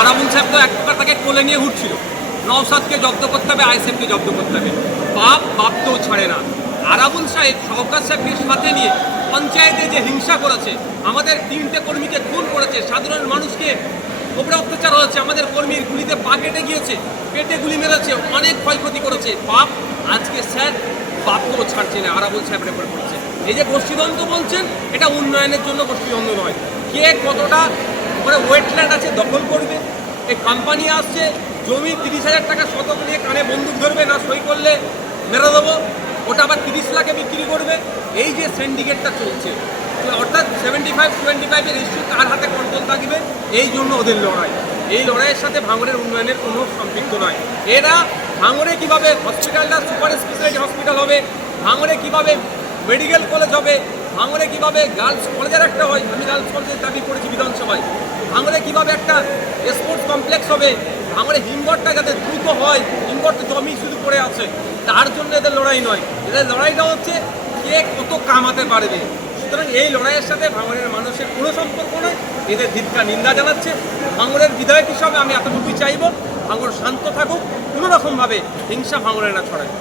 আরামুল সাহেব তো এক প্রকার তাকে কোলে নিয়ে ঘুরছিল নওসাদকে জব্দ করতে হবে, আইএসএফকে জব্দ করতে হবে। বাপ বাপ তো ছাড়ে না। আরাবুল সাহেব সরকার সাহেবকে সাথে নিয়ে পঞ্চায়েতে যে হিংসা করেছে, আমাদের তিনটে কর্মীকে খুন করেছে, সাধারণ মানুষকে ওপরে অত্যাচার হয়েছে, আমাদের কর্মীর গুলিতে পা কেটে গিয়েছে, পেটে গুলি মেরেছে, অনেক ক্ষয়ক্ষতি করেছে। বাপ আজকে স্যার বাপকেও ছাড়ছে না আরাবুল সাহেব রেফার করছে। এই যে গোষ্ঠীদ্বন্দ্ব বলছেন, এটা উন্নয়নের জন্য গোষ্ঠীদ্বন্দ্ব নয়। কে কতটা মানে ওয়েটল্যান্ড আছে দখল এই কোম্পানি আসছে, জমি তিরিশ হাজার টাকা শতক নিয়ে কানে বন্দুক ধরবে, না সই করলে মেরে দেবো। ওটা আবার তিরিশ লাখে বিক্রি করবে। এই যে সিন্ডিকেটটা চলছে, অর্থাৎ সেভেন্টি ফাইভ টোয়েন্টি ফাইভের ইস্যু কার হাতে কন্ট্রোল থাকবে, এই জন্য ওদের লড়াই। এই লড়াইয়ের সাথে ভাঙড়ের উন্নয়নের কোনো সম্পৃক্ত নয়। এরা ভাঙড়ে কীভাবে হসপিটালটা সুপার স্পেশালিটি হসপিটাল হবে ভাঙড়ে কীভাবে মেডিকেল কলেজ হবে ভাঙড়ে কীভাবে গার্লস কলেজের একটা হয়, আমি গার্লস কলেজের দাবি করেছি বিধানসভায় ভাঙড়ে কীভাবে একটা কমপ্লেক্স হবে। আমাদের হিমঘরটা যাতে দ্রুত হয় হিমঘরটা জমি শুধু পড়ে আছে, তার জন্য এদের লড়াই নয়। এদের লড়াইটা হচ্ছে কে কত কামাতে পারবে। সুতরাং এই লড়াইয়ের সাথে ভাঙড়ের মানুষের কোনো সম্পর্ক নয়, এদের দীর্ঘা নিন্দা জানাচ্ছে। ভাঙড়ের বিধায়ক হিসাবে আমি এতটুকুই চাইব ভাঙড় শান্ত থাকুক কোনো রকমভাবে হিংসা ভাঙড়ে না ছড়ায়।